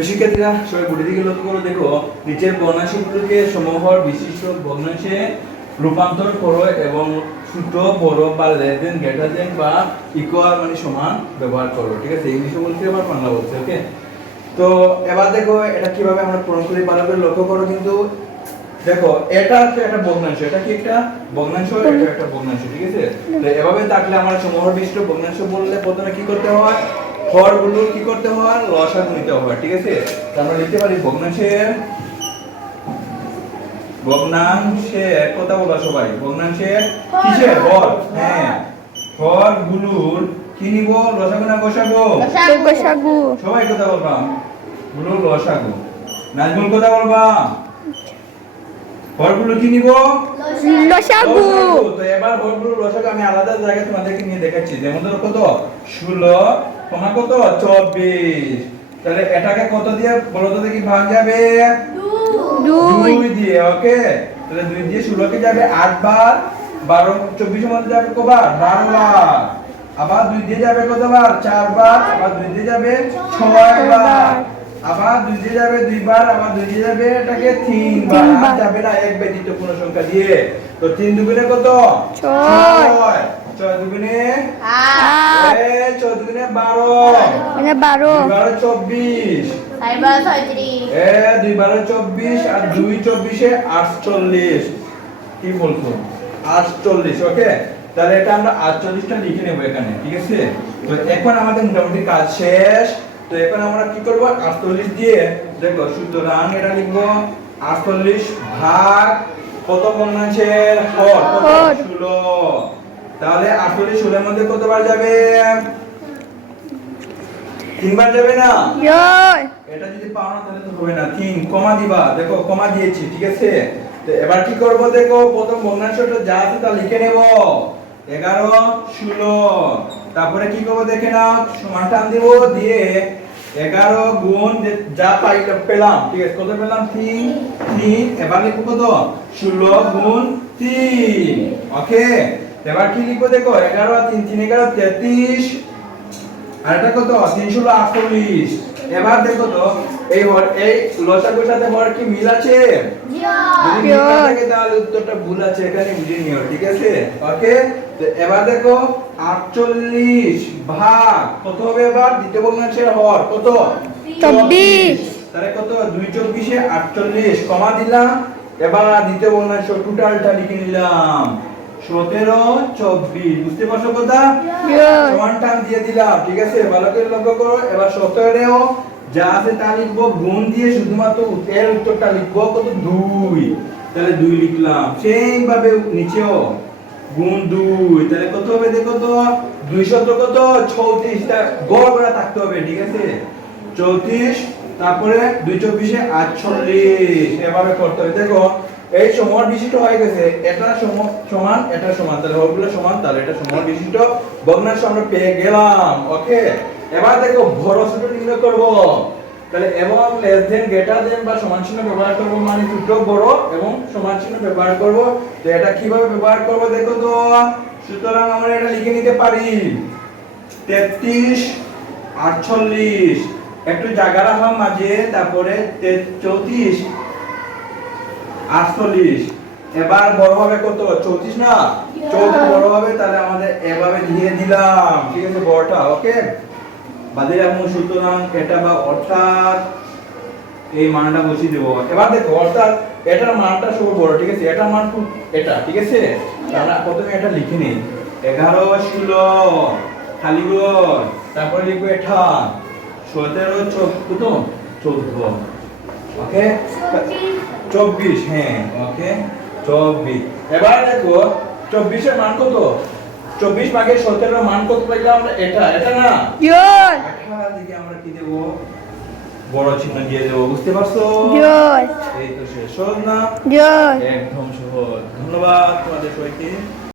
শিক্ষার্থীরা সবাই বুড়ি দিকে লক্ষ্য করে দেখো নিচের বর্ণাংশগুলোকে সমহর বিশিষ্ট বর্ণাংশে রূপান্তর করো এবং ছোট বড় বা লেস দেন গ্রেটার দেন বা ইকুয়াল মানে সমান ব্যবহার করো ঠিক আছে? ইংলিশে বলছি আবার বাংলা বলছি ওকে তো এবার দেখো এটা কীভাবে আমরা পূরণ করি ভালো করে লক্ষ্য করো কিন্তু দেখো এটা হচ্ছে একটা ভগ্নাংশ এটা কি একটা ভগ্নাংশ এটা একটা ভগ্নাংশ ঠিক আছে? তো এভাবে থাকলে আমরা সমহর বিশিষ্ট ভগ্নাংশ বললে প্রথমে কি করতে হয়? হরগুলো কি করতে হয়? লসাগু নিতে হয় ঠিক আছে? আমরা লিখতে পারি ভগ্নাংশের ভগ্নাংশের কথা বলা সবাই। ভগ্নাংশের কিসের? হর হ্যাঁ। হরগুলোর কি নিব? লসাগু না গোসাগু গোসাগু সবাই কথা বলবা। গুলো লসাগু। নাজমুল কথা বলবা। হরগুলো কি নিব? লসাগু। তো এবার হরগুলো লসাগু আমি আলাদা জায়গায় তোমাদেরকে নিয়ে দেখাচ্ছি। যেমন ধরো কত? ষোলো তোমার কত? চব্বিশ। তাহলে এটাকে কত দিয়ে বলো তো দেখি ভাগ যাবে? দুই। দিয়ে ওকে? তাহলে দুই দিয়ে ষোলোকে যাবে আট বার বারো চব্বিশের মধ্যে যাবে কবার? বারো বার আবার দুই দিয়ে যাবে কতবার? চার বার আবার দুই দিয়ে যাবে ছয় বার আবার দুই দিয়ে যাবে দুইবার। আবার দুই দিয়ে যাবে এটাকে তিন বার তিনবার। যাবে না এক ব্যতীত কোনো সংখ্যা দিয়ে। তো তিন দুগুণে কত? ছয়। ছয় ছয় দুগুণে ছয় দুগুণে বারো। মানে বারো। বারো চব্বিশ। দুই বারো চব্বিশ আর দুই চব্বিশে আটচল্লিশ। কি বলছো আটচল্লিশ ওকে? তাহলে এটা আমরা আটচল্লিশটা লিখে নেব এখানে ঠিক আছে? তো এখন আমাদের মোটামুটি কাজ শেষ। তো এখন আমরা কি করব? আটচল্লিশ দিয়ে দেখো সুতরাং এটা লিখব। আটচল্লিশ ভাগ কত হর হর। ষোলো। তাহলে আটচল্লিশ ষোলোর মধ্যে কতবার যাবে? তিনবার যাবে না? এটা যদি পাও না তাহলে তো হবে না। তিন কমা দিবা। দেখো কমা দিয়েছি ঠিক আছে? তো এবার কি করব দেখো? প্রথম ভগ্নাংশটা যা আছে তা লিখে নেব। এগারো ষোলো। তারপরে কি করব দেখে নাও? সমান টান দিব দিয়ে এগারো গুণ যা পাই পেলাম ঠিক আছে? কত পেলাম? তিন তিন। এবার লিখব কত? ষোলো গুণ তিন। ওকে? এবার কি লিখব দেখো এগারো আর তিন তিন এগারো তেত্রিশ আর এটা কত? তিনশো আটচল্লিশ। এবার দেখো তো এই হর এই লসাগুর সাথে হর কি মিল আছে? যদি মিল থাকে তাহলে উত্তরটা ভুল আছে এখানে বুঝে নিও ঠিক আছে? ওকে? তো এবার দেখো আটচল্লিশ ভাগ কত হবে এবার? দ্বিতীয় ভগ্নাংশের হর কত? চব্বিশ। তাহলে কত? দুই চব্বিশে আটচল্লিশ কমা দিলাম। এবার দ্বিতীয় ভগ্নাংশ টোটালটা লিখে নিলাম। সতেরো চব্বিশ। বুঝতে পারছ কথা? সমান টান দিয়ে দিলাম ঠিক আছে? ভালো করে লক্ষ্য করো। এবার সতেরো যা আছে তা লিখব। গুণ দিয়ে শুধুমাত্র এর উত্তরটা লিখব। কত? দুই। তাহলে দুই লিখলাম। সেম ভাবে নিচেও। গুণ দুই। তাহলে কত হবে দেখো তো? দুই শত কত? চৌত্রিশটা গড় করে থাকতে হবে ঠিক আছে? চৌত্রিশ তারপরে দুই চব্বিশে আটচল্লিশ। এভাবে করতে হবে। দেখো এই সমান বিশিষ্ট হয়ে গেছে, এটা সমান এটা সমান, তাহলে হরগুলো সমান, তাহলে এটা সমান বিশিষ্ট। ভগ্নাংশ আমরা পেয়ে গেলাম, ওকে? এবার দেখো ছোট নির্ণয় করব। তাহলে এবং লেস দেন গ্রেটার দেন বা সমান চিহ্ন ব্যবহার করব মানে ছোট বড় এবং সমান চিহ্ন ব্যবহার করব। তো এটা কীভাবে ব্যবহার করব দেখো তো? সুতরাং আমরা এটা লিখে নিতে পারি। তেত্রিশ, আটচল্লিশ। একটু জায়গা রাখলাম মাঝে, তারপরে তে- চৌত্রিশ আটচল্লিশ। এবার বড় হবে কত? চৌত্রিশ না? চৌত্রিশ বড় হবে তাহলে আমাদের এভাবে দিয়ে দিলাম। ঠিক আছে বড়টা ওকে বাদে রাখব সুতরাং এটা বা অর্থাৎ এই মানটা বসিয়ে দেবো। এবার দেখো অর্থাৎ এটার মানটা সব বড় ঠিক আছে? এটার মান এটা ঠিক আছে? আমরা প্রথমে এটা লিখে নিই। এগারো ষোলো খালি ঘর তারপরে লিখব এটা সতেরো চোদ্দ চোদ্দ। ওকে চব্বিশ হ্যাঁ ওকে চব্বিশ। এবার দেখো চব্বিশের মান কত? চব্বিশ ভাগের সতেরো মান কত পাইলাম আমরা? এটা এটা না? দিকে আমরা কি দেবো? বড় চিহ্ন দিয়ে দেবো বুঝতে পারছ? এই তো শেষ সহজ না? একদম সহজ। ধন্যবাদ তোমাদের সবাইকে।